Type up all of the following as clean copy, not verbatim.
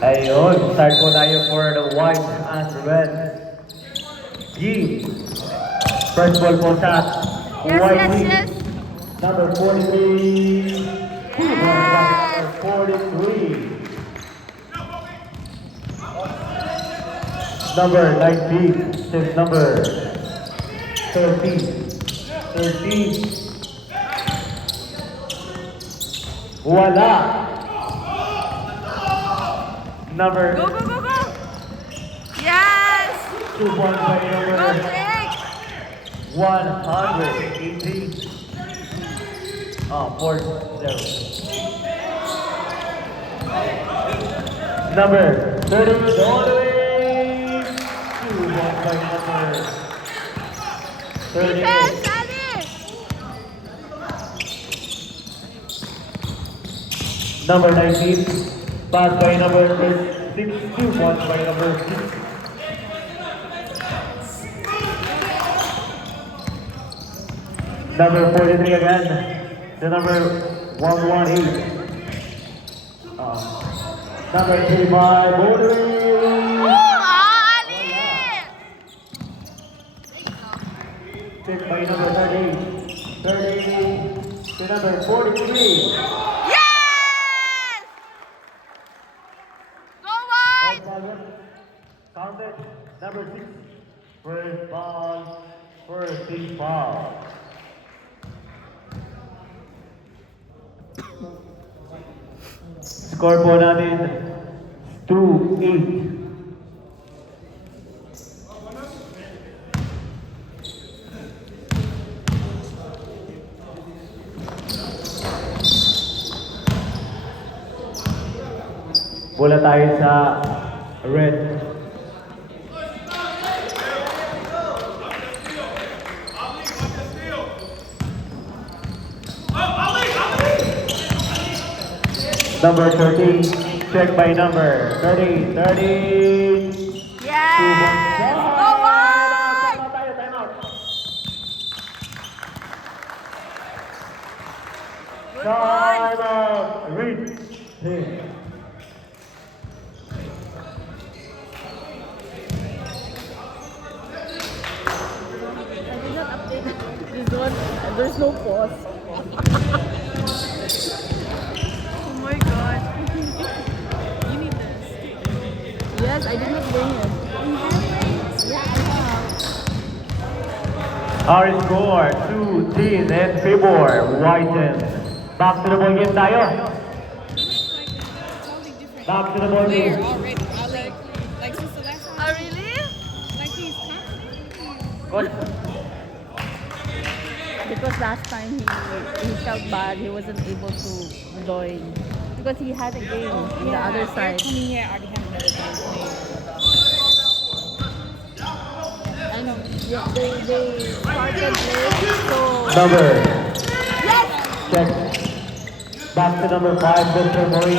Ayun, start po tayo for the white and red team. First ball po sa Yes, white yes, team. yes. Number 43. Yes. Number 43. Number 19. Since number 13. 13. Wala. Number Go, go, go, go. Yes. 2 points by Go, number Jake. 118. 4-0. Number 30 all the way. 2 points by number 38. Defense, Ali. Number 19. Pass by number 6. 2 points by number 6. Number 43 again. The number 118. Number 35, Bouldering. Ali. Picked by number 38. 30 to number 43. Yes. Go one. Counted. Number 6. First ball. First team foul. Score po natin 2-8. Bola tayo sa red. Number 13, check by number 30. 30. Yes. Go one. Time out. Good boy. Time out. Read. Hey. I did not update this one. There's no pause. Oh my God. You need this. Yes, I did not bring it. Yeah, I have. Our score, 2-10 in favor, Whiten. Back to the ball game tayo. Back to the ball Player game. already. Like since the last time. Oh, really? Like he's confident. Coach. Because last time he felt bad, he wasn't able to join. Because he had a game on the other side. Yeah, already had another game played. And they started late, so Number, Yes. check. Back to number 5, Mr. Moy.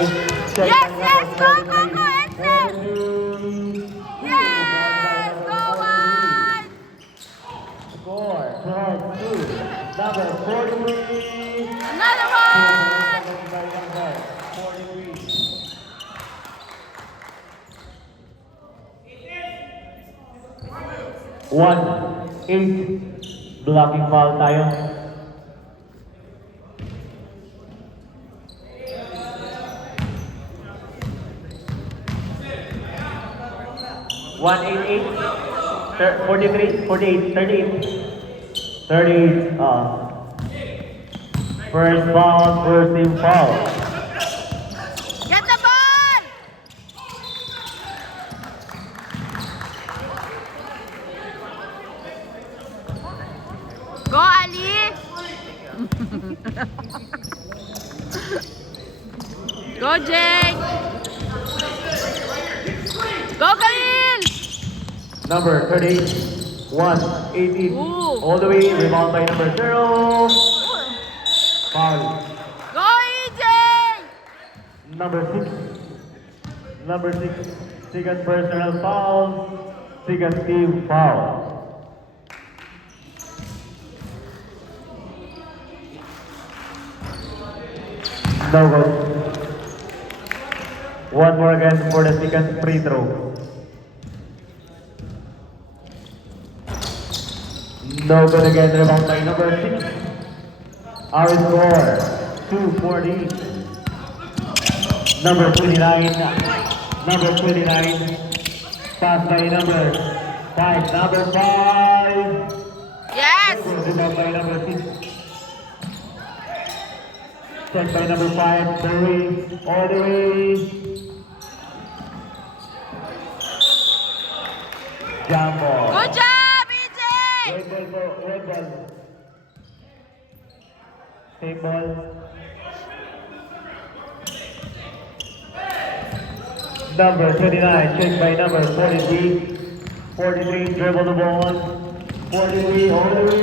Check Yes, by yes, number go, go, go, 43. Enzo. Yes. Go one. Score, 12-2. Number 43. Another one. By number 43. One, 8. Blocking foul tayo. One, 8, 8. 43, 48, 38. 38. First foul, first team foul. Get the ball. Go, Ali. Go, Jake. Go, Khalil. Number 38, 1, 18. Ooh. All the way, rebound by number 0. Foul. Go, EJ. Number 6. Number 6. Second personal foul. Second team foul. No goal. One more again for the second free throw. No good again, rebound by number 6. Our score, 240. Number 29, pass by number 5, number 5. Yes! Rebound by number 6. Check by number 5, Bowie, all the way. Jump ball. Good job, EJ! Red ball. Take ball. Number 29, check by number 43. 43, dribble the ball. 43, all the way.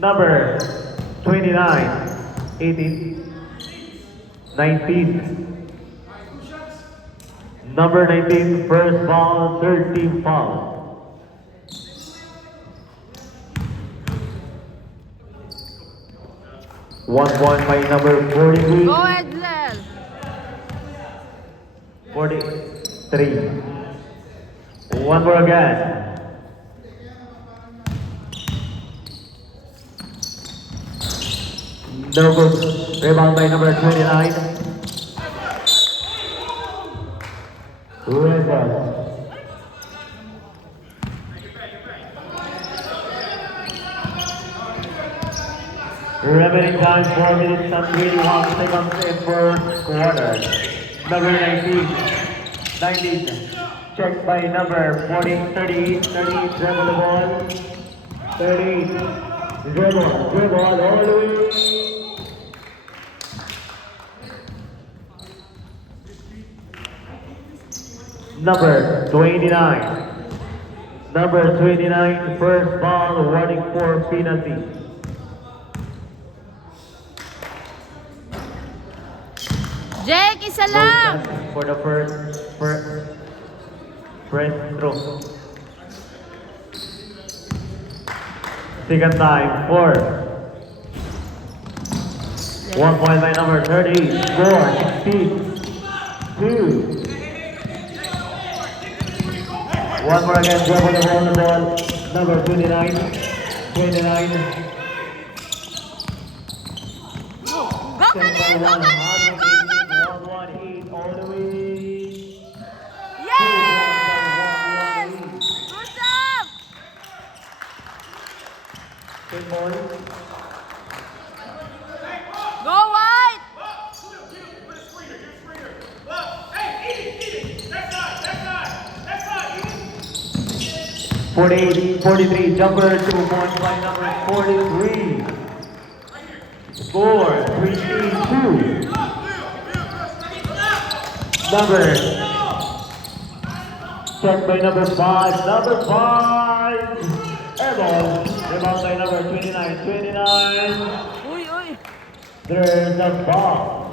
Number 29, 18, 19. Number 19, first foul, 13 foul. One point by number 43. Go, Edlel! 43. One more again. No good. Rebound by number 29. Red ball. Remaining time 4 minutes and 21 seconds in first quarter. Number 19. Checked by number 38, dribble the ball. 38, dribble all the way. Number 29, first ball, warning for penalty. Jake, isa lang! For the first throw. Second time, 4. 1 point by number 30, score 16-2. One more again, dribble the ball, number 29. Go, Khalil! Go, Khalil! Go! 118 all the way. Yes! Good job! Good ball. Go, White! 43, jumper 2 points by number 43. Score 3-2. Number check by number 5. Airball. Rebound by number 29. Uy! There's a ball.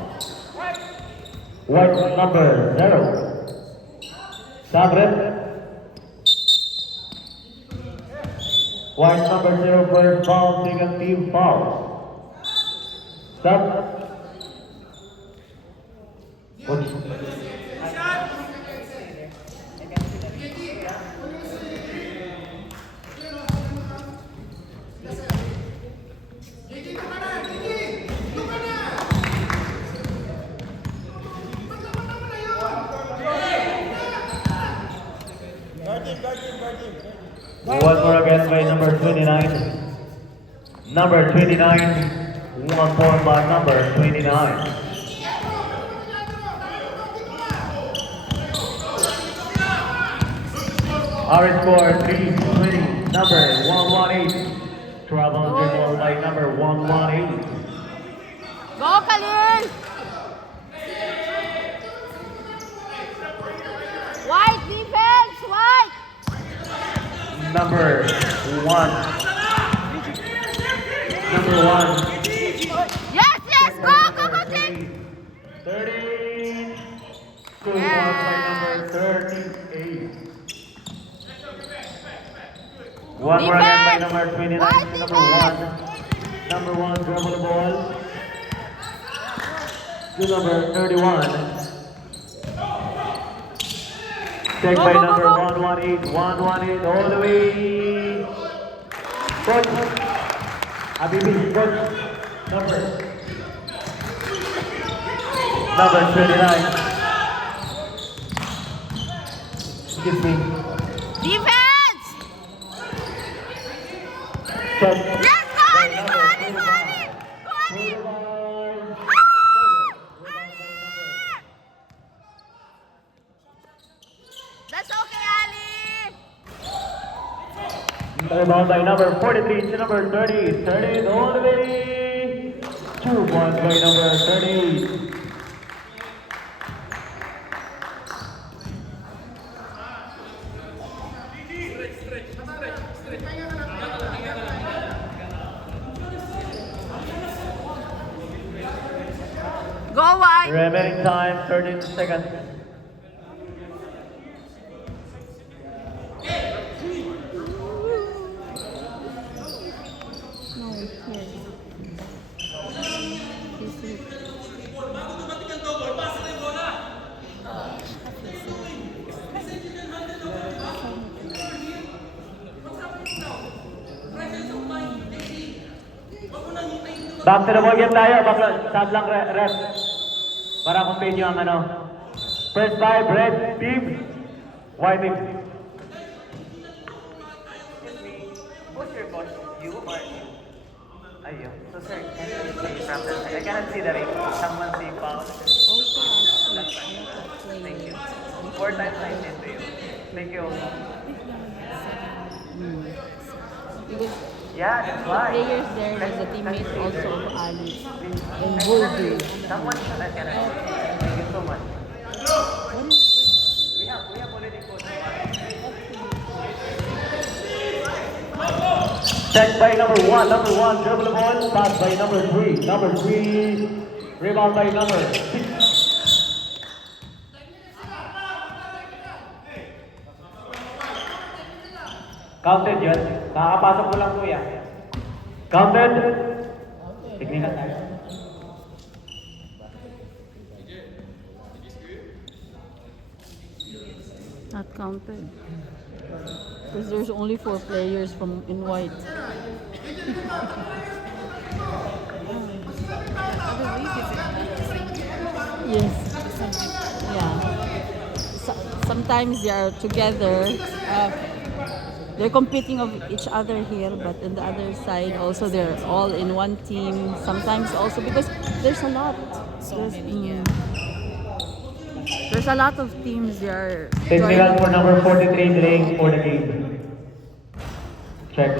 White number 0. Sabret. White number 0, first foul, second team foul. Stop. One more again by number 29. Number 29, 1 point by number 29. Our score 3-20. Number 118. Trouble dribble by number 118. Go, Khalil! White defense! White! Number 1. Yes! Go, Jake! 13. Two Yes. by number 38. One more again by Defense. number 29. White Number defense. 1. Number 1, dribble the ball. To number 31. Check by number 118. 118 all the way. Coach. Habibi, coach. Number 29. Excuse me. Defense! Check. Let's go, Ali! Go, Ali! Go, Ali! Go, Ali! That's okay, Ali! Rebound by number 43 to number 30. 30 all the way. 2 points by number 30. Go wide! Remaining time 13 seconds. No, here. He's here. Back to the ball game tayo. Sab lang ref. Para complete yung ano. First 5, red team. White team. Who's your coach? You or you? Ayun. So sir, can you see from the side? I cannot see the ring. Someone see foul. Also, actually, a lot of Thank you. players. 4 times I did to you. Thank you. Because Yeah, that's why. players there is a teammate also of Ali in Bulgaria. Someone should I cannot see. Thank you so much. What is We have already coached. Check by number 1. Number 1, dribble the ball. Pass by number 3. Number 3, rebound by number 6. Counted yun. Kakapasok ko lang kuya. Counted. Tignan na tayo. not counted? Because there's only 4 players from in white. Other league is it? Yes. Yeah. Sometimes they are together. They're competing of each other here, but on the other side also they're all in one team. Sometimes also because there's a lot. There's a lot of teams there. Technical for number 43 delaying for the game. Check.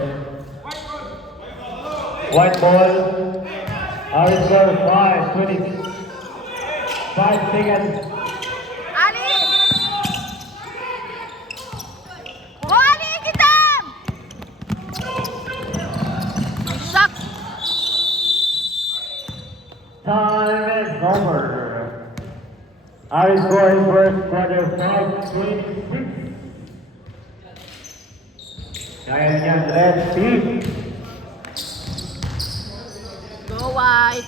White ball. Our score 5 seconds. Ali! Go, Ali! Get them! Suck! Time is over. Our score is first quarter 5-26. Kaya niyan, red team. Go white!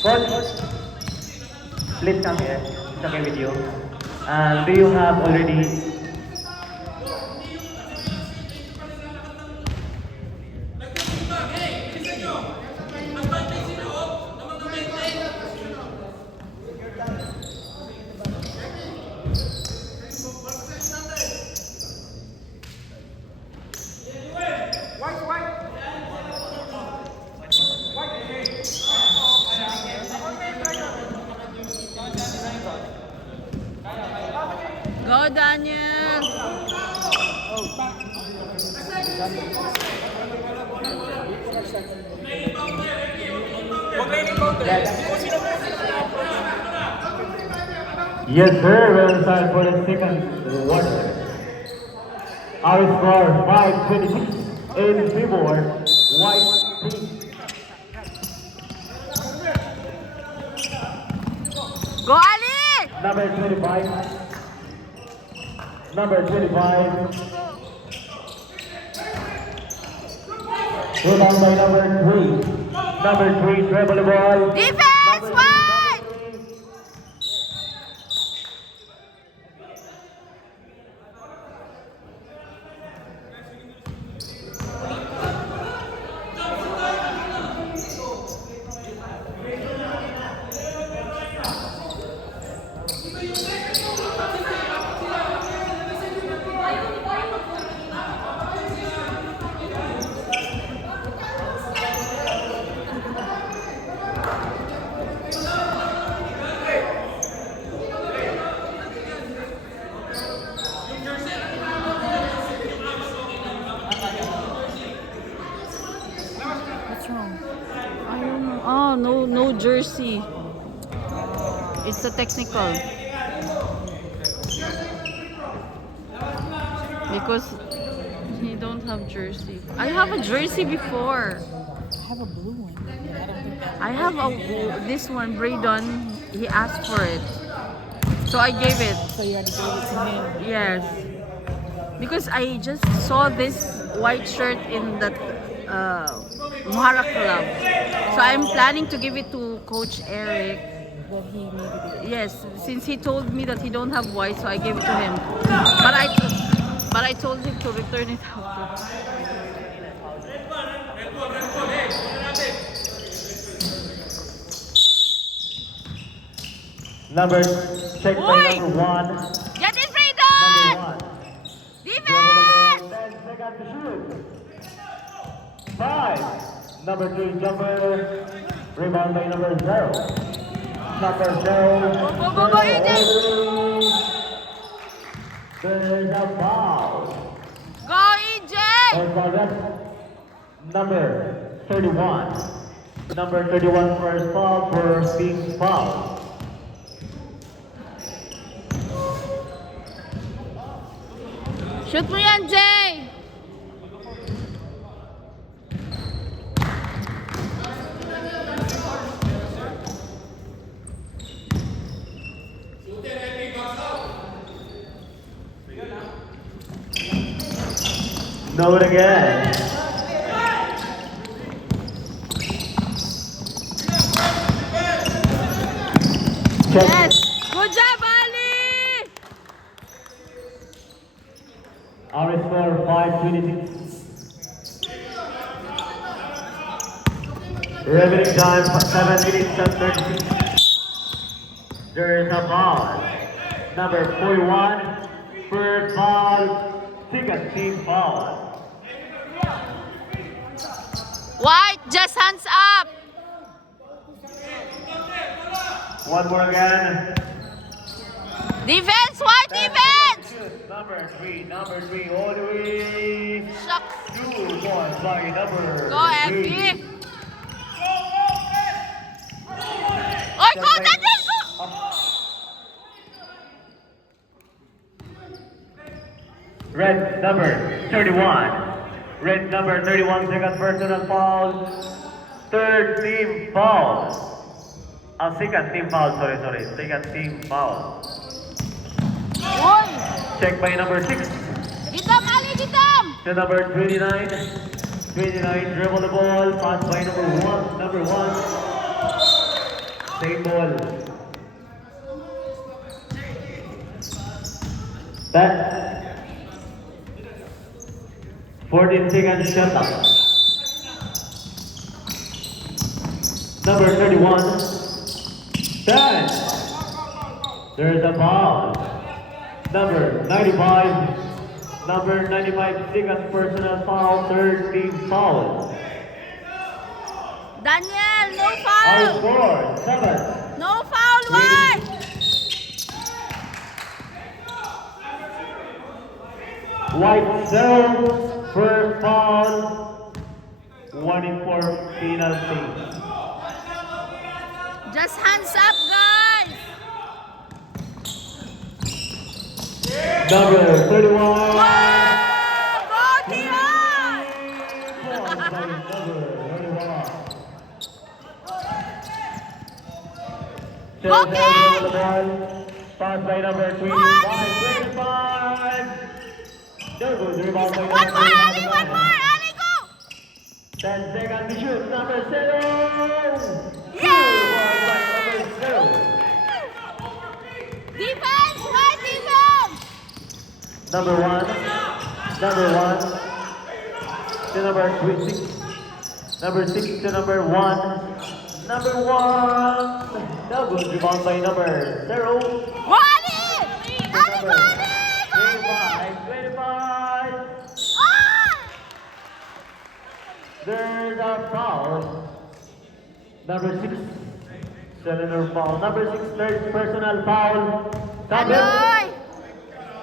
Coach, please come here. It's okay with you. Do you have already? Yes, sir. We're time for the second quarter. Our score 5-26 in favor white team. Go, Ali! Number 25. Number 25. Rebound by number 3. Number 3, dribble the ball. Defense, white! What's wrong? I don't know. Oh, no jersey. It's a technical. Because he don't have jersey. I have a jersey before. I have a blue one. I don't think that. I have this one, Braydon. He asked for it. So I gave it. So you already gave it to him. Yes. Because I just saw this white shirt in the Muharraq Club. So I'm planning to give it to Coach Eric. But he needed it. Yes, since he told me that he don't have white, so I gave it to him. But I told him to return it after. Number, check by Oi! number 1. Get in, Number Braydon! 1. Defense! 10 seconds to shoot. 5. Number 3, jumper. Rebound by number 0. Number 0. Go, Eden! There's a foul. Go, EJ! And for that, number 31. Number 31 first foul for team foul. Shoot mo yan, Jay! No it again. Check. Yes! Good job, Ali! Our score 5-26. Remaining time 7 minutes and 36. There is a foul. Number 41, first foul, second team foul. White, just hands up! One more again. Defense, white, defense! Number 3, all the way. Shucks. 2 points by number Go, 3. FB! Oy, go, Daniel, go! Red number 31. Red number 31, second personal foul. Third team foul. Second team foul, sorry. Second team foul. Oy! Check by number 6. Gitam, Ali, gitam! To number 29. 29, dribble the ball. Pass by number 1. Number 1. Same ball. That 14 seconds shut up. Number 31. 10. There's a foul. Number 95. Number 95, second personal foul, third team foul. Daniel, no Our foul! score 7. No foul, white! White 0, first foul, 1-4 penalty. Just hands up, guys. Number 31. Wow! Go Dion! Ball by number 31. Okay. The ball. Pass by number 25. 25. There goes the rebound by One number more, Ali! 25. One more! Ali, go! 10 seconds to shoot. Number 0. Yeah! Number 0. Defense! Right defense! Number 1. Number 1. To number 6. Number 6 to number 1. Number 1. That was rebound by number 0. Go Ali! Ali, go Ali! 25. Ah! There's a foul. Number 6. Cylinder foul. Number 6, third personal foul. Number Aloy!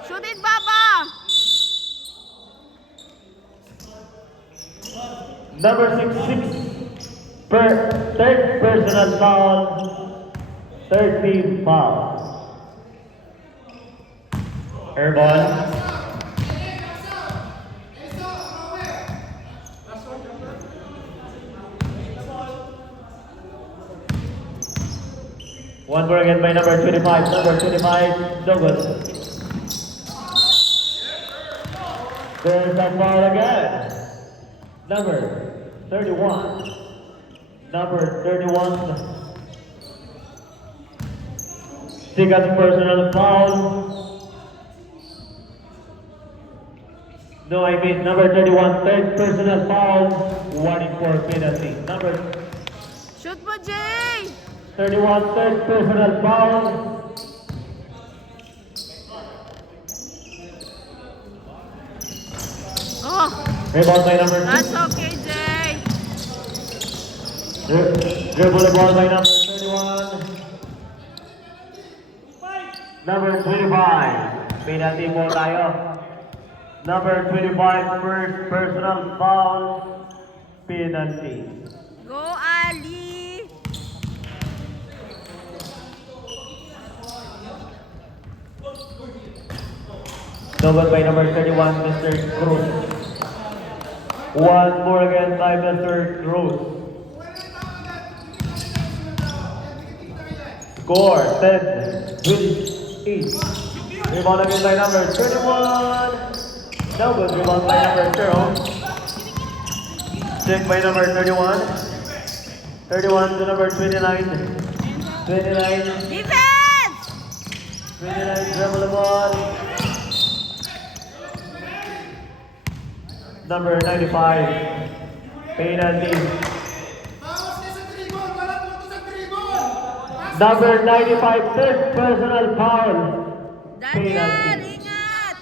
Shoot it, Baba! Number 6, third personal foul, third team foul. Airball. One more again by number 25. Number 25, no good. There's a foul again. Number 31. Number 31. Second personal foul. No, I mean number 31, third personal foul. 1-4 penalty. Number Shoot mo, Jay! 31, third personal foul. Oh, Rebound by number 2. that's okay, Jay. Dribble the ball by number 31. Number 25. Penalty ball tayo. Number 25, first personal foul. Penalty. Go, Ali! Double by number 31, Mr. Cruz. One more again by Mr. Cruz. Score 10-28. Rebound again by number 31. Double rebound by number 0. Check by number 31. 31 to number 29. 29. Defense! 29, dribble the ball. Number 95, penalty. Number 95, third personal foul. Daniel, Penalty. ingat!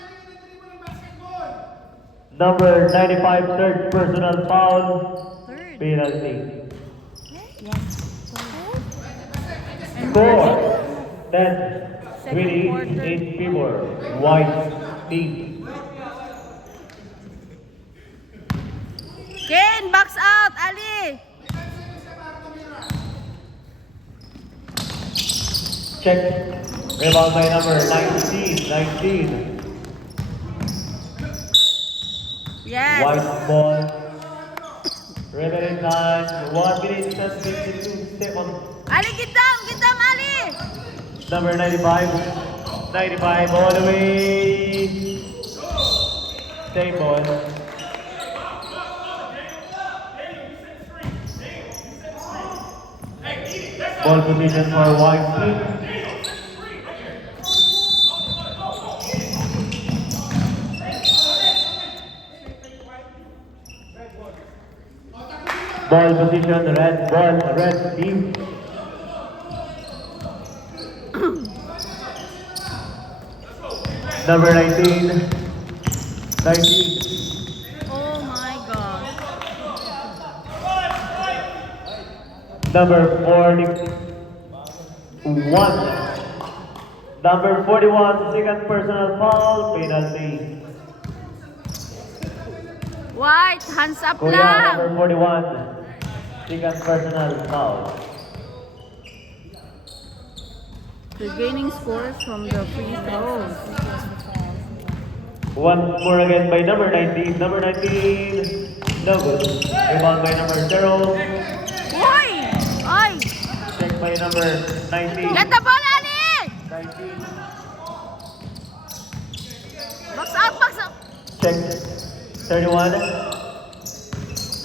Number 95, third personal foul. Third. Penalty. Score 10-28 favor. White team. Ken, box out! Ali! Check. Rebound by number 19. 19. Yes! White ball. Remaining time 1 minute and 52 seconds. Ali, get down, Ali! Number 95. 95 all the way. Same ball. Ball position for white team. Ball position, red ball, red team. Number 19. 19. Oh my God. Number 41. Number 41, second personal foul, penalty. White, hands up Kuya, lang. number 41. Second personal foul. Regaining scores from the free throws. One more again by number 19. Number 19. No good. Rebound by number 0. Hoy! Ay! Check by number 19. Get the ball, Ali! 19. Box out, box out. Check. 31.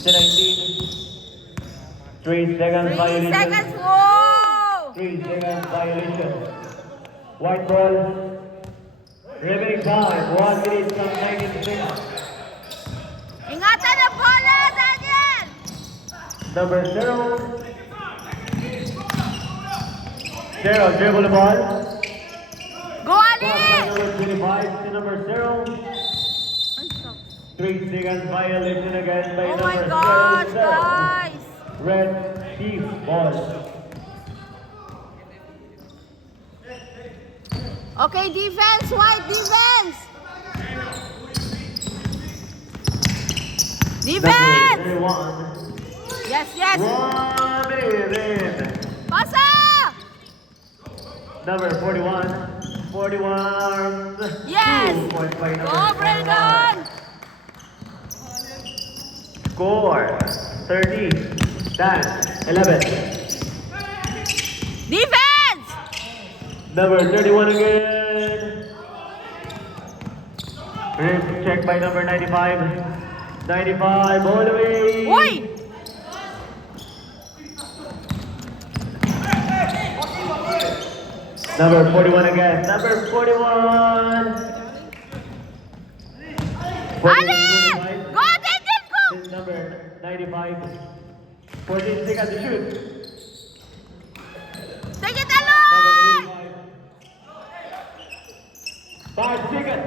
To 19. 3 seconds 3 violation. seconds. Whoa! 3 seconds violation. White ball. Remaining time. 1 minute from 96. Ingatan ang bola, Daniel! Number 0. 0. Dribble the ball. Go, Ali! Pass by number 25 to number 0. Ay, shucks. 3 seconds violation again by Oh number my gosh, 0. guys! Red team ball. Okay, defense, white defense. Defense! Number 31. Yes, yes! 1 minute in. Pasa! Number 41. 41. Yes! 2 points by number Go, Brandon! Score 30. 10. 11. Defense! Number 31 again. Rip check by number 95. 95 all the way. Uy! Number 41 again. Number 41. Ali! Go, Daniel, go! This is number 95. 14 seconds to shoot. Take it Number alone! 35. 5 seconds.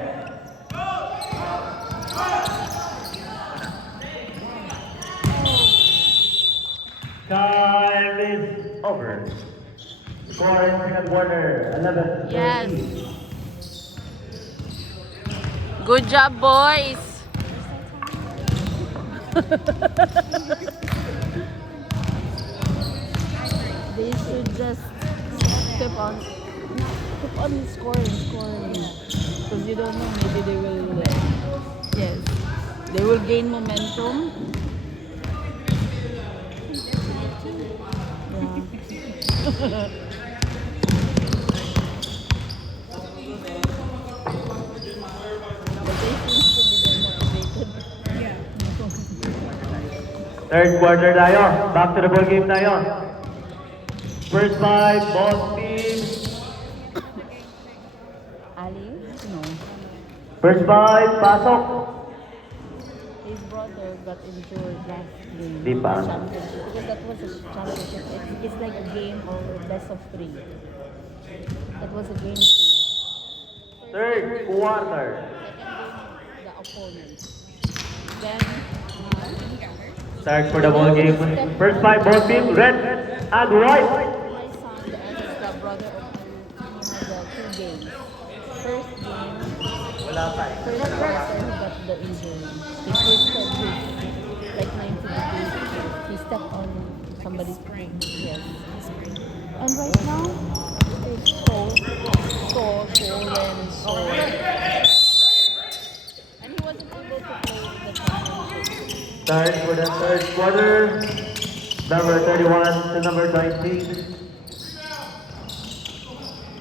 Time is over. 4 quarter. 11. Yes. Good job, boys. They should just keep on scoring. Because you don't know, maybe they will, yes, they will gain momentum. Yeah. But they seem to be demotivated. Third quarter tayo. Back to the ball game tayo. First 5, both teams. Ali? No. First 5, pasok. His brother got injured last game. Di pa. Championship. Because that was a championship. It's like a game of best of 3. That was a game 2. Third quarter. The opponent. Then, Start for the ball game. First 5, both teams. Red and white. my son, the eldest, the brother of the 2 games. First game, Wala pa eh. first person who got the injury. He twisted his, like 90 degrees. He stepped on somebody's spring. Yes. And right now, it's so swollen, sore. And he wasn't able to play the championship. Start for the third quarter. Number 31 to number 19.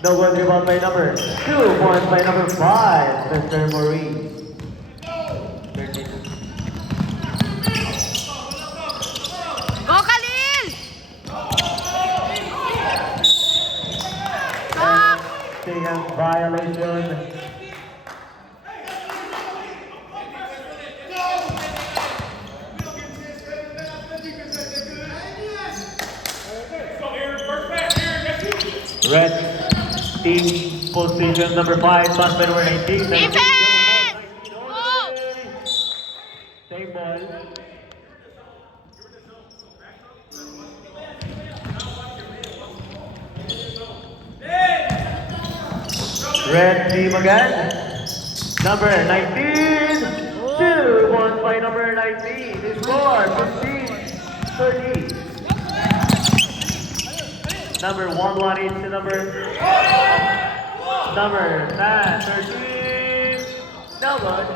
The one rebound by number 2, points by number 5, Mr. Maurice. 13. Go, Khalil! Stop! Second violation. Red team position number 5, pass by number 19. Defense! Go! Same ball. Red team again. Number 19. 2 points by number 19. The score 15-30. Number 118 to number 10-13. No good.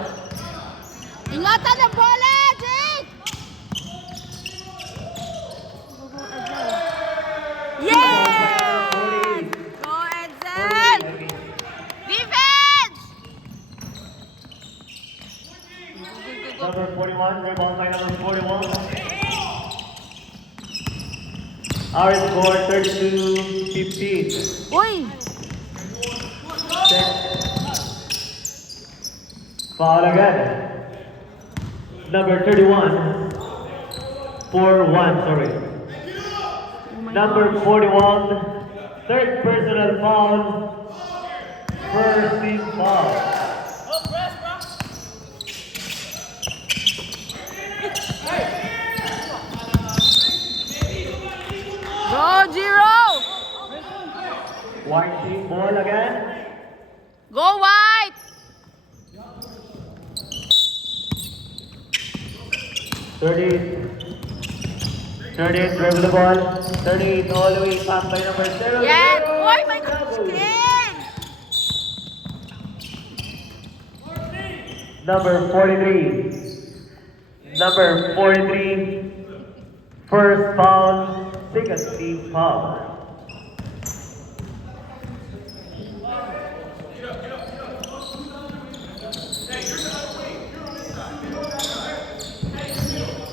Ingatan ang bola, Jake! Yes! Go, Edsel! Defense! Number 41, rebound by number 41. Our score 32-15. Uy! Foul again. Number 31. 4-1, sorry. Number 41. Third personal foul. First team foul. Go, Jiro! White team ball again. Go, White! 38, dribble the ball. 38 all the way back by number 0. Yes! Uy, my skin! Number 43. Number 43. First foul, second team foul.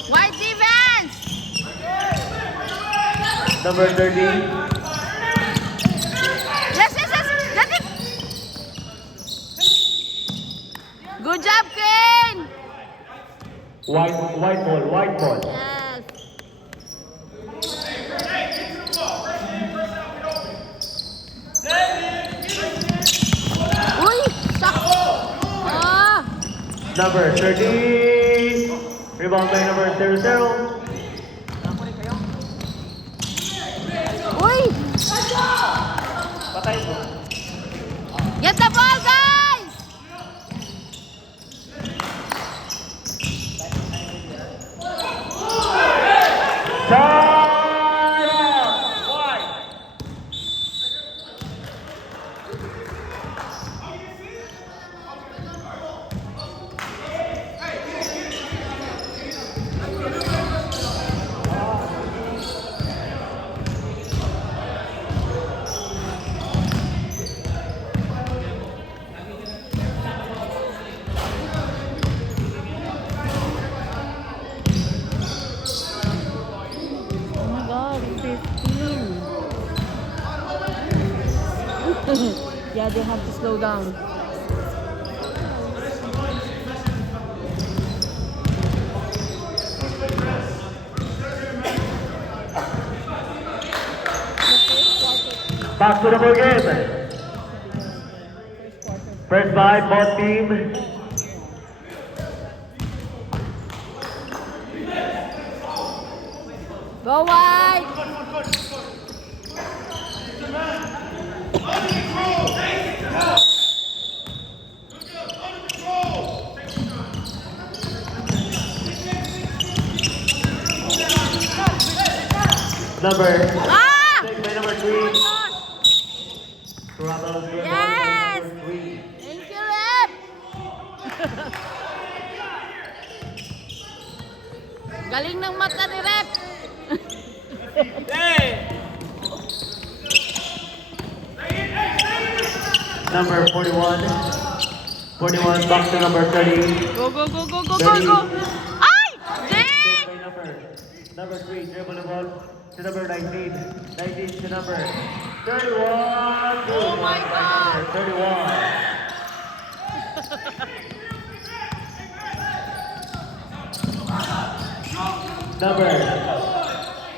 White defense! Number 13. Yes, yes, yes! Let him! Good job, Ken! White ball. Yes. Uy! Sakto! Ah! Number 13. Rebound by number 00. Uy! Patay po. Get the ball, guys! White. Oh my god, 15. Yeah, they have to slow down. Back to the ball game. First by both team. Go, White! Number Ah! 6 by number 3. Trouble by Yes! number 3. Thank you, Rep! Galing ng mata ni Rep! Number 41. 41 back to number 30. Go, go, go, go, go, go, go! Ay! Jake! By number 3, dribble the ball to number 19. 19 to number 31. Oh my God! 31.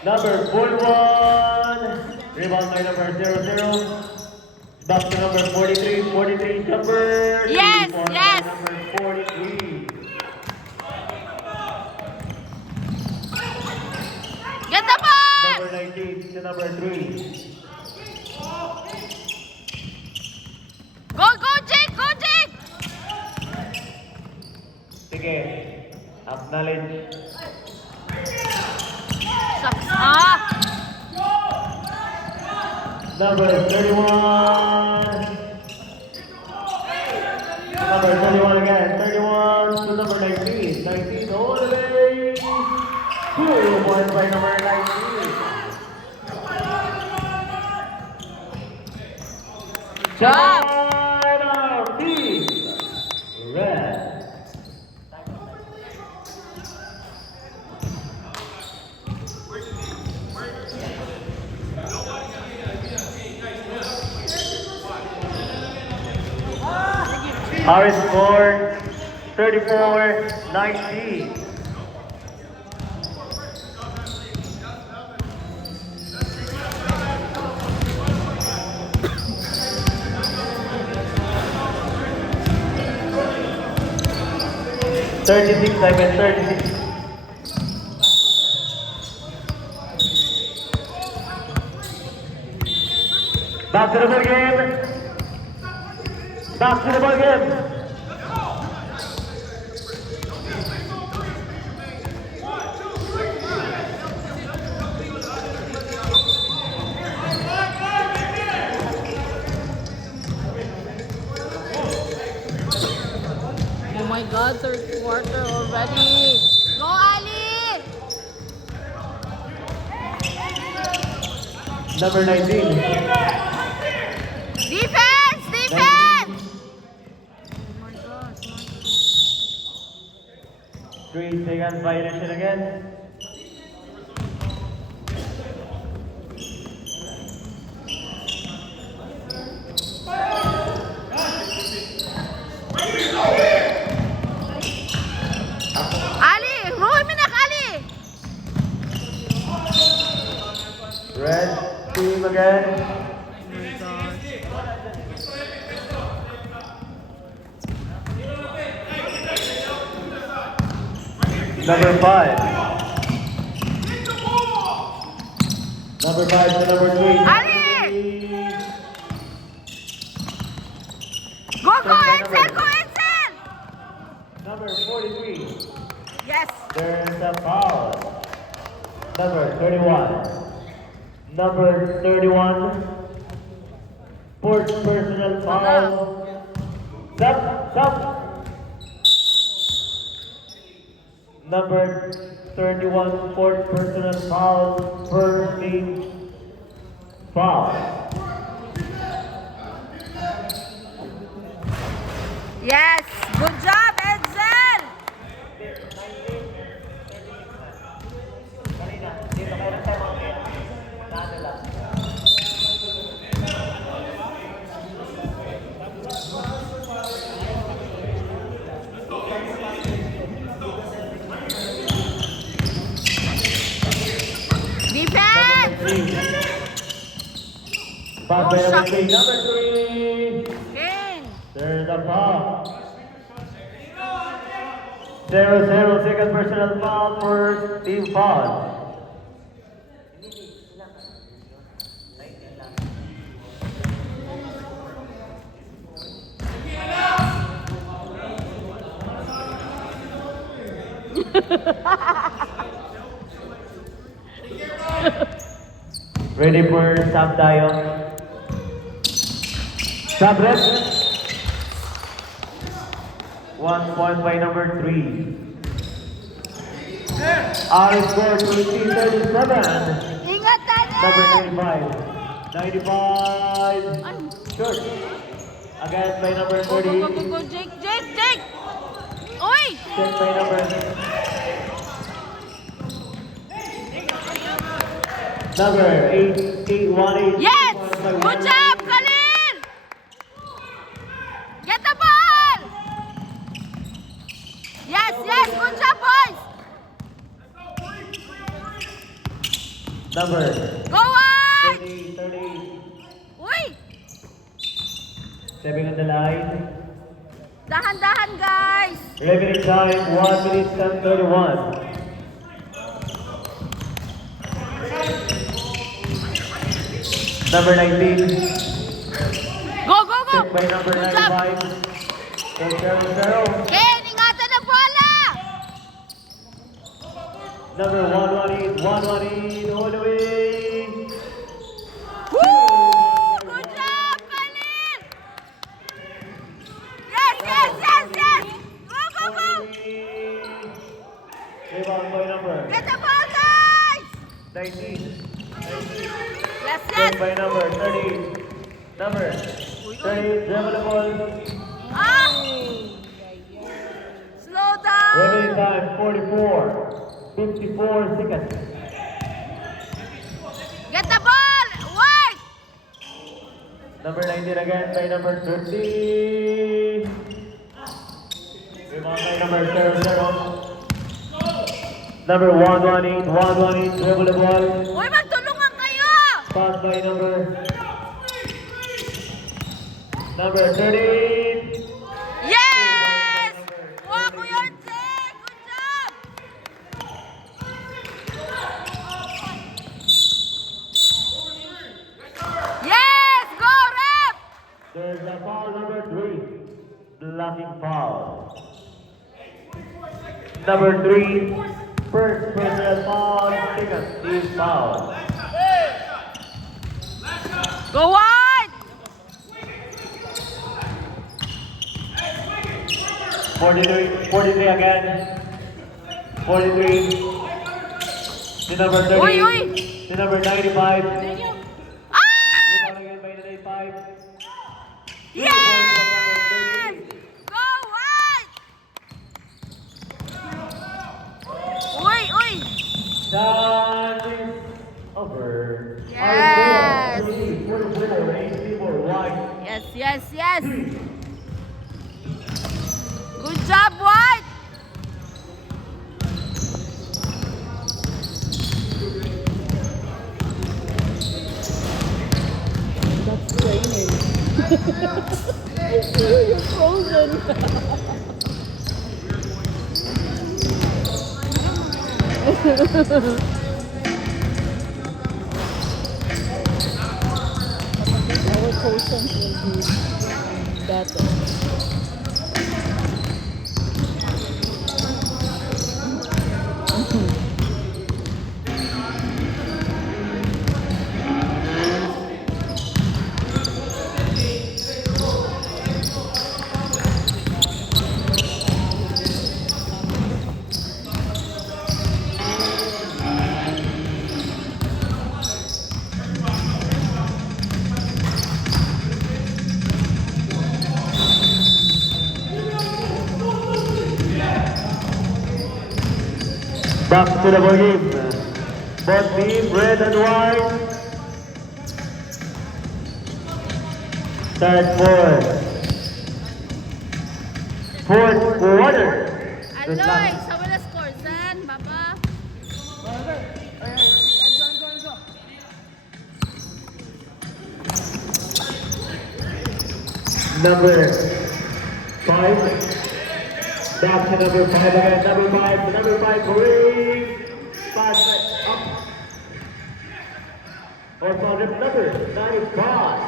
Number 41. Rebound by number 00. Back to number 43. 43 jumper. Yes, Rebound by yes. Number 43. Get the ball! Number 19 to number 3. Go, go, Jake! Go, Jake! Sige. Acknowledge. Shucks. Ah! Number 31. Number 31 again. 31 to number 19. 19 all the way. 2 points by number 19. Time out, team. Red. Our score 34-19. Seconds, 36. Back to the ball game. Back to the ball game. Oh my God, third quarter already. Go, Ali! Number 19. Defense! Defense! Oh my God. 3 seconds violation again. Ali! Ruhi minak, Ali! Red team again. Number 5. Number 5 to number 3. Ali! Go, go, Edsel! Go, Edsel! Number 43. Yes! There's a foul. Number 31. Number 31. Fourth personal foul. Stop. Number 31, fourth personal foul. First team foul. Yes! Good job, Edsel! Defense! Pass by number 3. Number 3. Kane! There's a foul. 0-0, second personal foul, first team foul. Ready for stop tayo? Stop rep. 1 point by number 3. Our score 37. Ingat Number tayo! 95. 95. Short. Again by number Go, 40. go, go, go, go, Jake, Jake, Jake! Uy! Set by number number 818. Yes! Good job, Khalil! Get the ball! Yes, yes! Good job, boys! Number Go on! 30. Uy! Stepping on the line. Dahan-dahan, guys! Remaining time 1 minute and 31. Number 19. Go, go, go! Set by number Good job! 95. So 0-0. Ken, ingatan ang bola! Number 118, all the way. Woo! Good job, Khalil! Yes, yes, yes, yes! Go, go, go! Rebound by number Get the ball, guys! 19. Yes, Yes. yes! By number 30. Number 30, dribble the ball. Ah! Slow down! Remaining time 44. 54 seconds. Get the ball! Wide! Number 19 again by number 30. Rebound by number 00. Number 118, dribble the ball. Uy, magtulungan kayo! Pass by number 13. Yes! Wow, Kuya Jay! Good job! Yes! Go, Rep! There's a foul number 3. Blocking foul. Number 3. First personal foul. Second team foul. Go wide! 43 again. 43. The number 30. Uy, uy! The number 95. Ah! Rebound again by the 95. Yes! Go wide! Uy, uy! Time is over. Yes. 44, 84, wide. Yes, yes, yes! Good job, White! That's training. You're frozen. Our potions will be better. Back to the ball game. Both team, red and white. Start fourth quarter. Aloy, sa wala score, Zan, Baba. Number 5. Back to number 5 again. Number 5, brings. Pass it up. Also, number 95.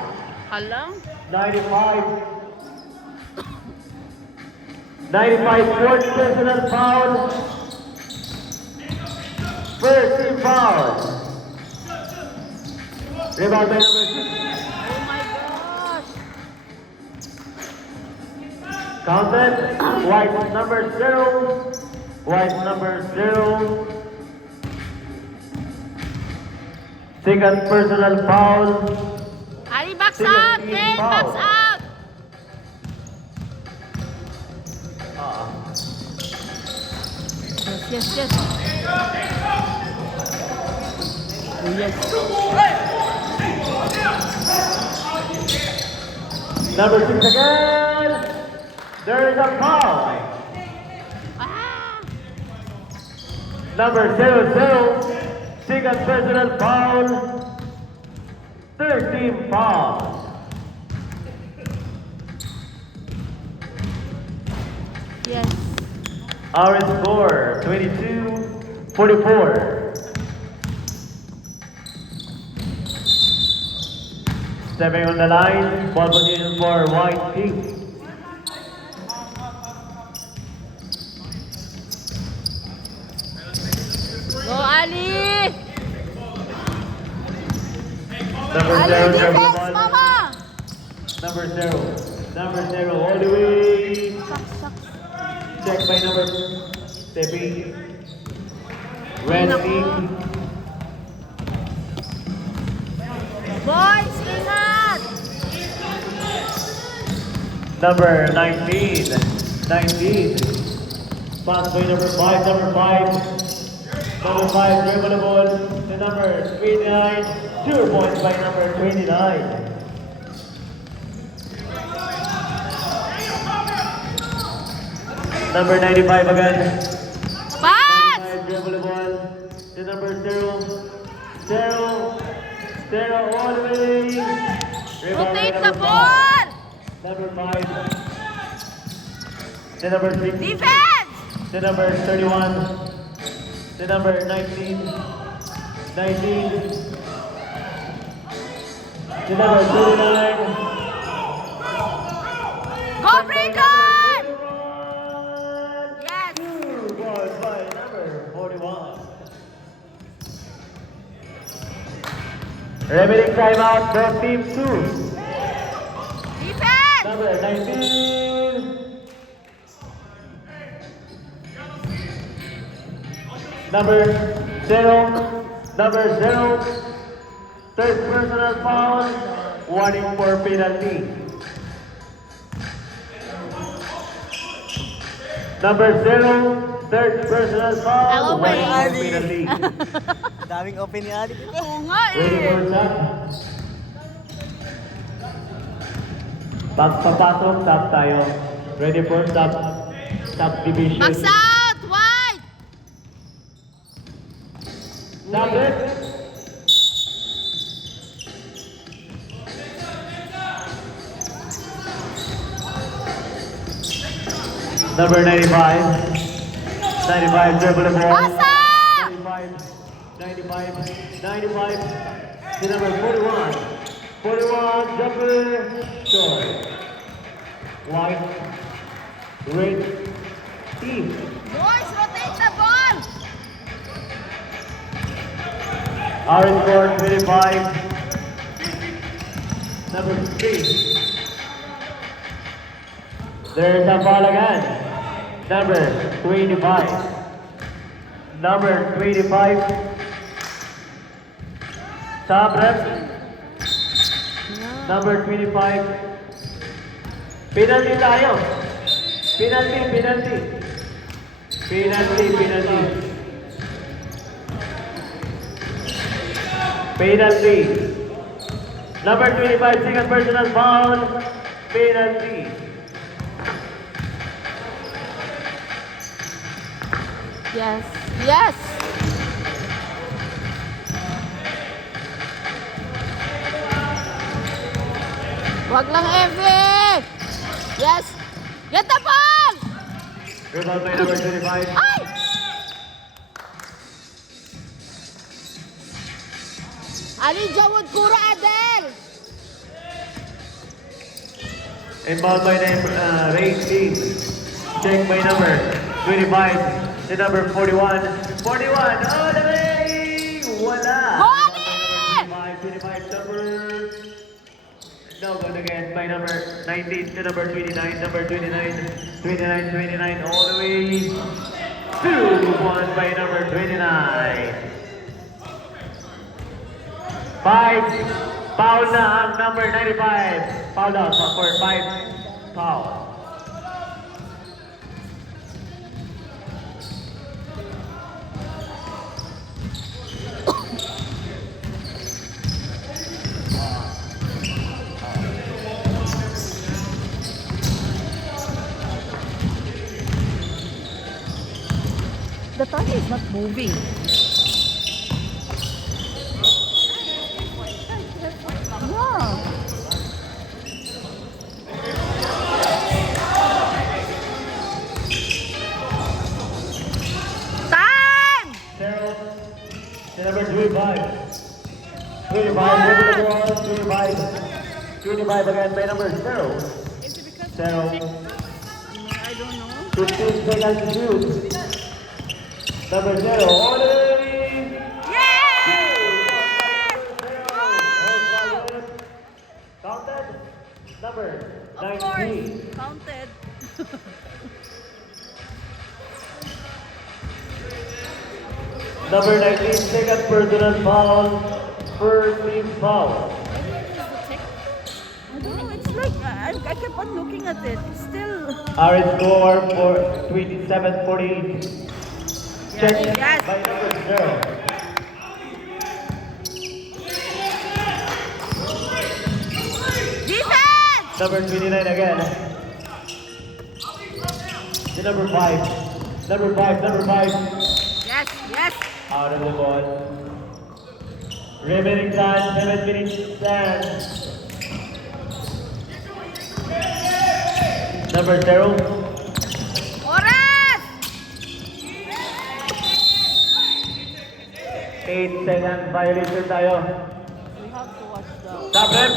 Hala? 95. 95, fourth personal foul. First team foul. Rebound by number 6. Oh my gosh! Counted. White number 0. White number 0. Second personal foul. Ali, backs Second out! team Game, foul. backs out! Yes, yes, yes. Oh, yes. Number 6 again. There is a foul. Ah! Number 00. Second personal foul. Third team foul. Yes. Our score 22-44. Stepping on the line, ball position for white team. Ali! Number Ali, 0, dribble the defense, ball. mama! Number 0. Number 0, all the way. Check by number Tepi. Red team. Boys, ingat! Number 19. 19. Pass by number 5. Number 5. Number 5, dribble the ball to number 29. 2 points by number 29. Number 95 again. Pass! 95, dribble the ball to number 0. 0. 0 all the way. Rebound by Rotate the number ball! 5. Number 5. The number 6. Defense! The number 31. The number 19. 19. The number 39. Go Brigham! 41. Yes! 2 points by number 41. Remaining timeout for team 2. Defense! Number 19. Number 0. Number 0. Third personal foul. Warning for penalty. Number 0. Third personal foul. Hello, Warning for Ali. penalty. Daming open ni Ali dito. Oo nga Ready for eh! shot? Papasok, stop tayo. Ready for stop. Stop division. Box out! White! Stop it. Number 95. 95, dribble the ball. Pass up! 95. 95. The number 41. 41, jumper, short. White, red, team. Boys, rotate the ball! Our score 25. Number 3. There's a ball again. Number 25. Number 25. Sabrat. Number 25. Penalty tayo. Penalty. Penalty. Number 25, second personal foul. Penalty. Yes. Yes! Wag lang, Evie! Yes! Get the ball! Rebound by number 25. Ay! Ali Jawad Kura Adel! Inbound by Ray team. Check by number 25. The number 41. 41. All the way! Wala. Go, Ali! 25 number. No, good again by number 19 to number 29. Number 29. 29. All the way. 2-1 by number 29. 5. Foul na ang number 95. Foul out for 5. Foul. The target is not moving. Yeah. Time! Zero. The number 25. 25, over the ball, 25. 25 again by number 0. 0. I don't know. 15 seconds to shoot. Number 0, all the way. number Of 19. course, counted. Number 19, second personal foul. First team foul. I don't know, it's like, I kept on looking at it. It's still... Our score for 27-48. Check Yes. by number 0. Defense! Number 29 again. The number 5. Number 5, number 5. Yes, yes. Out of the ball. Remaining time, 7 minutes stand. Number 0. Oras! 8-second violation tayo. We have to watch the... Stop rep.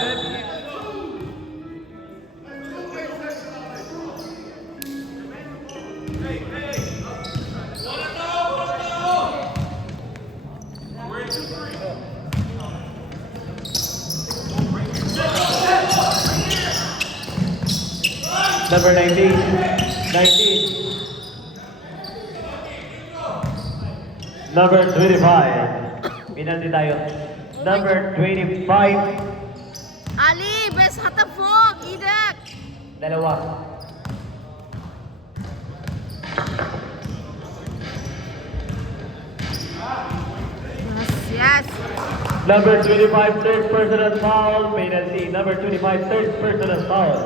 Number 19. 19. Number 25. Pinaldi tayo. Number 25. Ali, best hatafog, idak. Dalawa. Yes, yes. Number 25, third personal foul. Penalty. Number 25, third personal foul.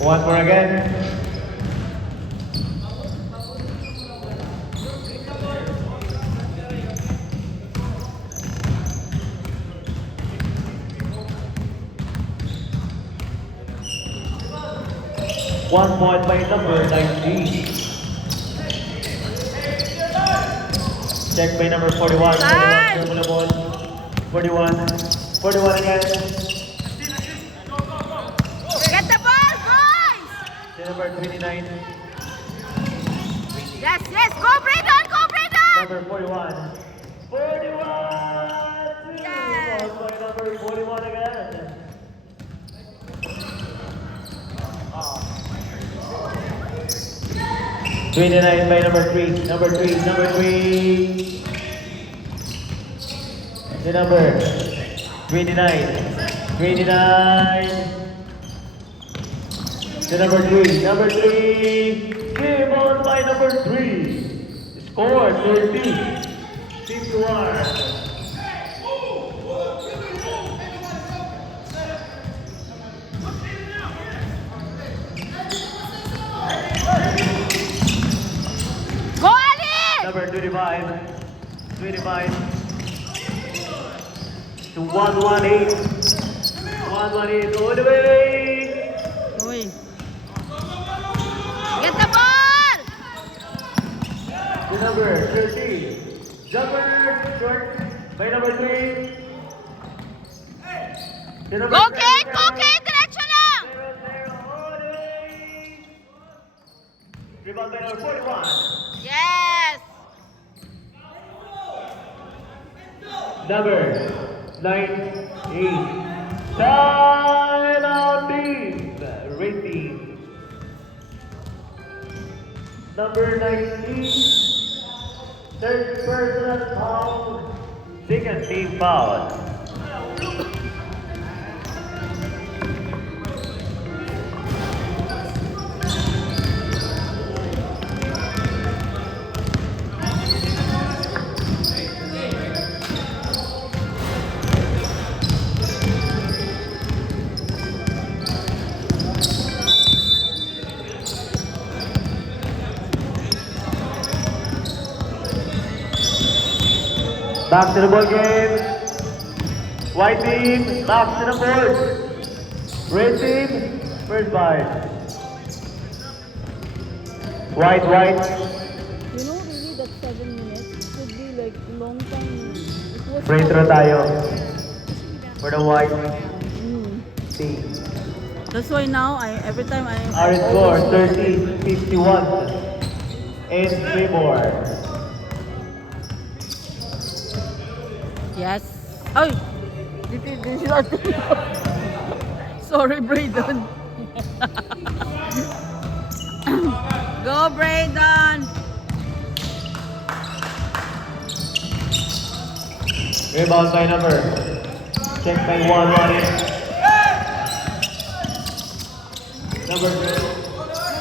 One more again. One point by number 19. Check by number 41. 41, Terminal ball. 41. 41 again. Get the ball, boys! The number 29. Yes, yes. Go, Brayden, go, Brayden! Number 41. 41! Yes. By number 41 again. 29 by number 3. Number 3. Number 3. The number 29. 29. The number 3. Number 3. Game on by number 3. Score 13. 51. Go, Ali! Number 25. 25. To 118. 118 all the way. Uy. Get the ball! The number 13. Jumper short by number 3. The number Go, Kate! Go, Kate! Diretso lang! all the way. Rebound by number 41. Yes! Number 98. Time out team. Rating. Number 19. Third personal foul. Second team foul. Back to the ball game. White team, back to the board. Red team, first by. White. You know, really, that 7 minutes could be like long time. It was Free throw tayo. For the white team. That's why now, every time I... Our score, 13-51. and 3 more. Yes. Ay! This is our Sorry, Braydon. Go, Braydon! Rebound by number. Check by 118. Number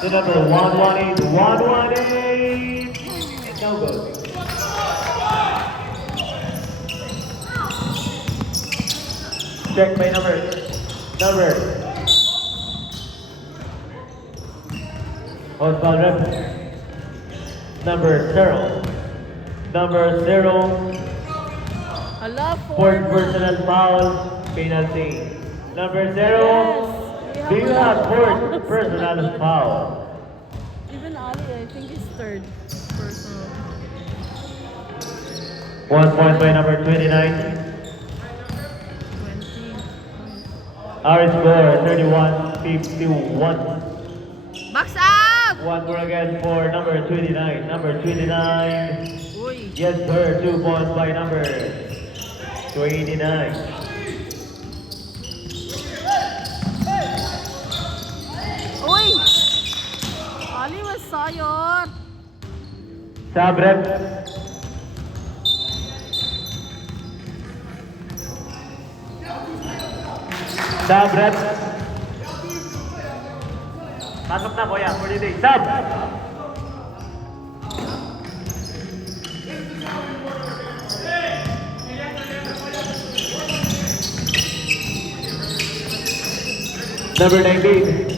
the number 118. 118. It's no good. Check by number. Oswald rep. Number 0. Hala, Fourth personal foul, penalty. Number 0. Do you have fourth personal foul? Even Ali, I think is third personal. 1 point by number 29. 20. Our score 31-51. Box out! One more again for number 29. Number 29. Uy. Yes sir, 2 points by number 29. Uy! Ali was sayot. Sub rep. Pasok na boya, for the day. Sub! Number 19.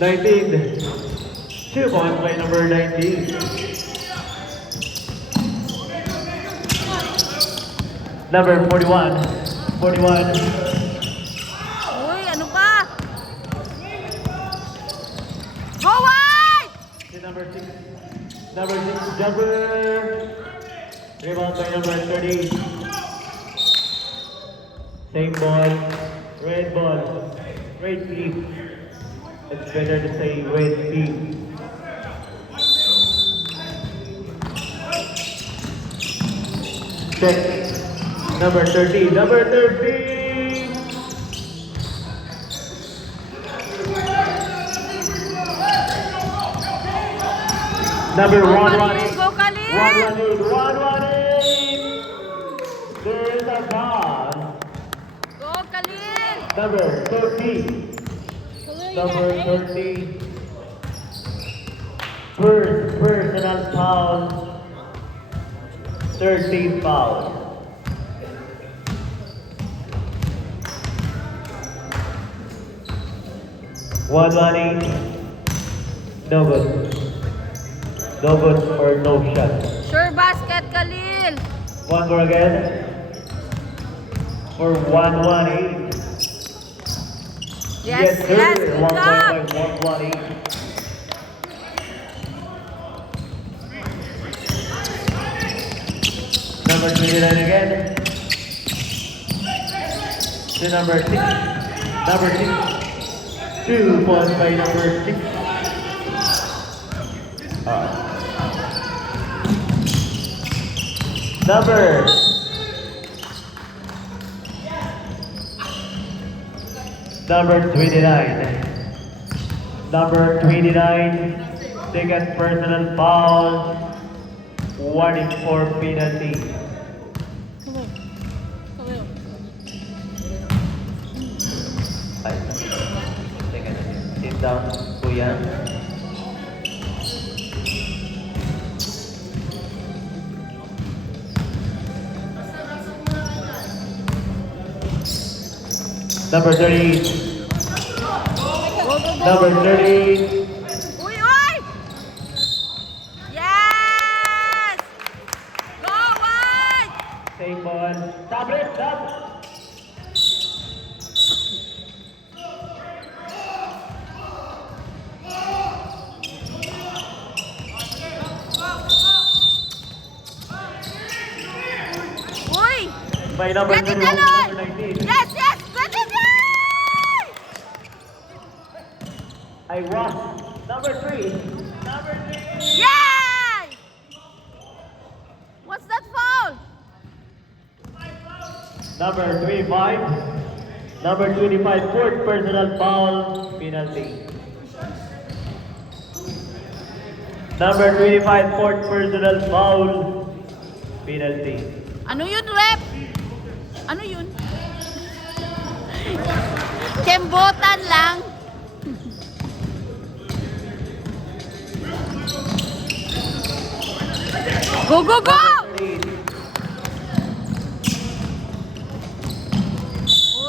2 points by number 19. Number 41. Uy, ano ba? Go wide! The number 6 jumper. Rebound by number 30. Same ball. Red ball. Red team. It's better to say red team. Check. Number 30. Number Go 118. Khalil! Go Khalil! 118. There is a pass. Go Khalil! Number 30. First personal foul. 13 foul. One money. No good. No good or no shot. Sure basket, Khalil! One more again. For 118. Yes, sir. yes, good 1 luck! point by 118. Number 29 again. To number 6. 2 points by number 6. Number 29. Number 29. Second personal foul. Warning for penalty. Ay, teka na. Sit down, kuya. Number 30. Number 30. Uy, uy! Yes! Go wide! Same ball. Stop it, stop. Uy! By number Get it 21, alone! number 19. Yes, yes! Get it alone! I won. Number 3. Yay! 25. Number 25, fourth personal foul, penalty. Number 25, fourth personal foul, penalty. Ano yun, rep? Ano yun? Kembotan lang. Go, go, go!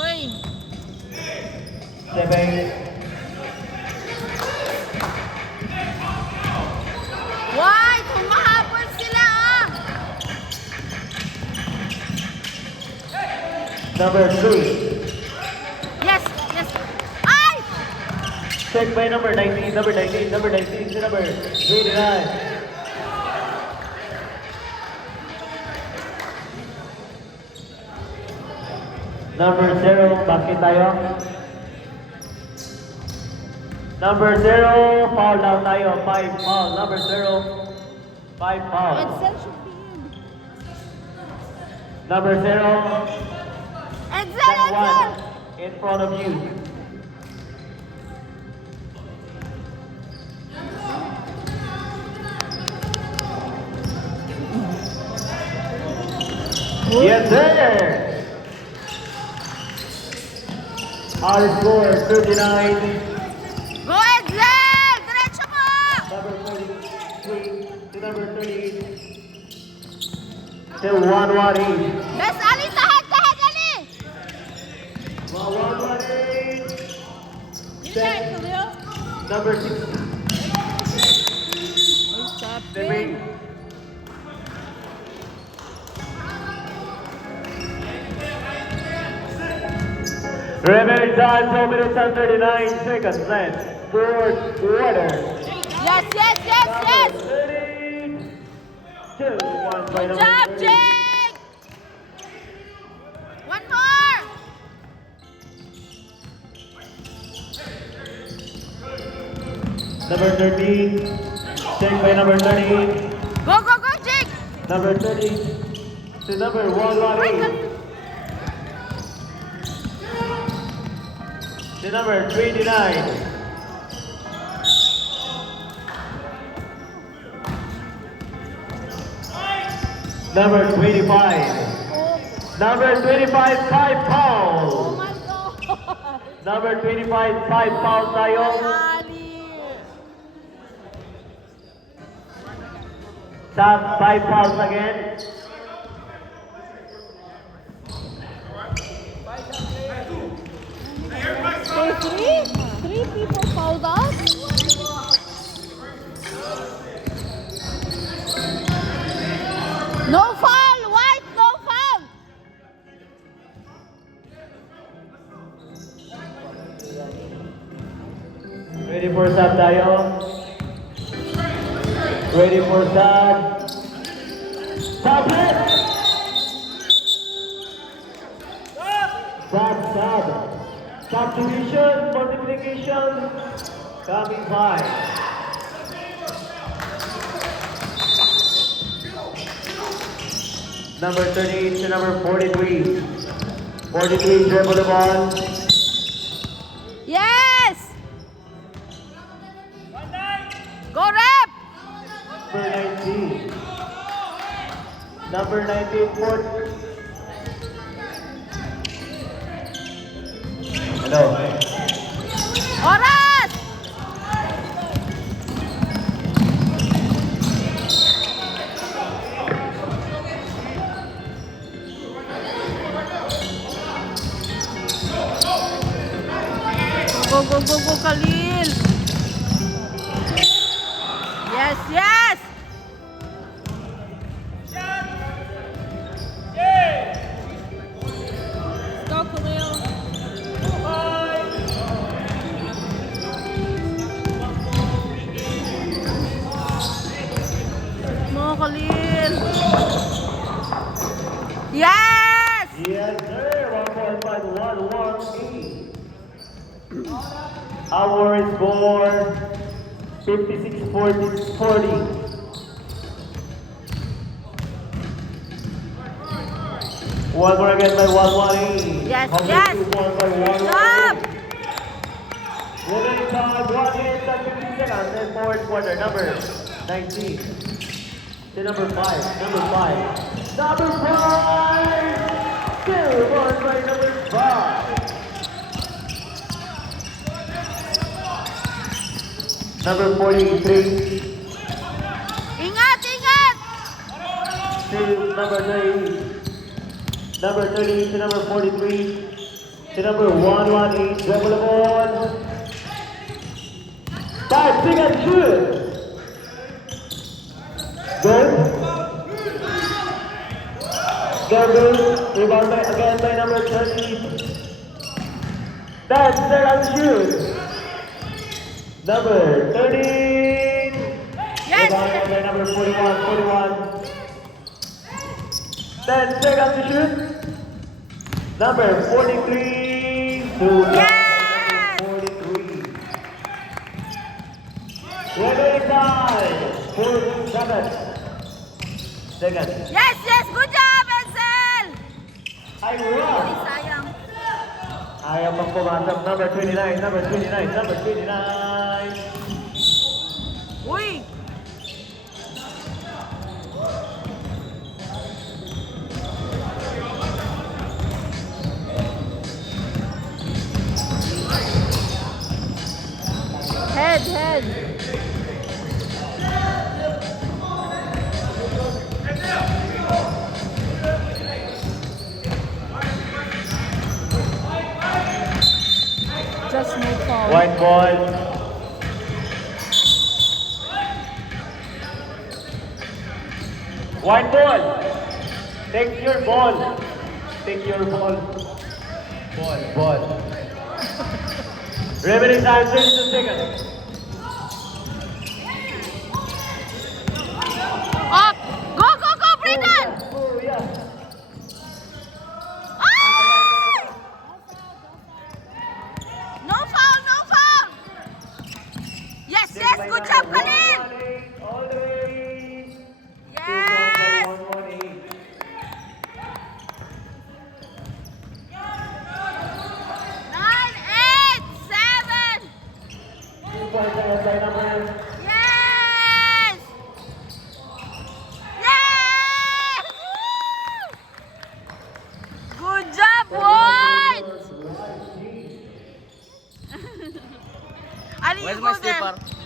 Uy. 7. Why? Tumahabol sila ah! Number 3. Yes, yes. Ay! Check by number 19, number 19, number 19, si number 29. Number 0, bakit tayo? Number 0, foul down tayo, 5 foul. Number 0, 5 foul. Edsel should be in. Number 0, Edsel, that Edsel! one in front of you. Yes, sir! Our score, 39. Go, Edsel! Diretso mo! Number 33 to number 38. Still 1-1-8. Bes, Ali, tahan, tahan, Ali! 1-1-8. Number 6. Stepping. Remaining time 2 minutes and 39 seconds left. Fourth quarter. Yes, yes, yes, yes! 32. One by Good number job, 30. Jake! One more! Number 13. Check by number 30. Go, go, go, Jake! Number 30 to number 118. To number 29. Number 25. Number 25, 5 fouls. Oh my God! Number 25, 5 fouls tayo. Ali! Top 5 fouls again. So three people fouled out? No foul! White, no foul! Ready for sub tayo. Ready for sub. Sub hit! Sub. Substitution, multiplication, coming by. Number 38 to number 43. 43 dribble the ball. Yes! Go, Rep! Number 19. Number 19, fourth. Hello. Oras! Go, go, go, go, Khalil. Yes, yes. Go, Khalil. Mo, Khalil. Yes! Yes, sir. 1.5, 1-1-8. Our score 56-40. One more again by 118. Yes, Hong Kong yes. 2-1 by 118. Stop! Remaining time, 1 minute and 15 seconds in fourth quarter. Number 19. To number 5. Number 5. Number 5! Still won by number 5. Number 43. Ingat, ingat! To number 30. Number 30 to number 43. To number 118. Dribble the ball. 5 seconds, shoot. Good. Good. Rebound by, again by number 30. 10 seconds, shoot. Number 13. Yes. Rebound by number 41. 10 seconds to shoot. Number 43 to Yes. number 43. Remaining time, 47 seconds. Yes, yes! Good job, Edsel! Ay, wow! Ay, sayang. Ayaw pang pumasok. Number 29, number 29, number 29. Uy! Head, head. Just no foul. White ball. White ball. Take your ball. Take your ball. Ball. Remaining time, 32 seconds. Up! Go, go, go, Brendan! Oh, yeah. Ay! No foul, no foul! Yes, yes, good job, Khalil! All the way. Yes! 1-1-8. 9, 8, 7! 2 points by number. Yes! Yes! Good job, White! I need to Where's go my there. slipper?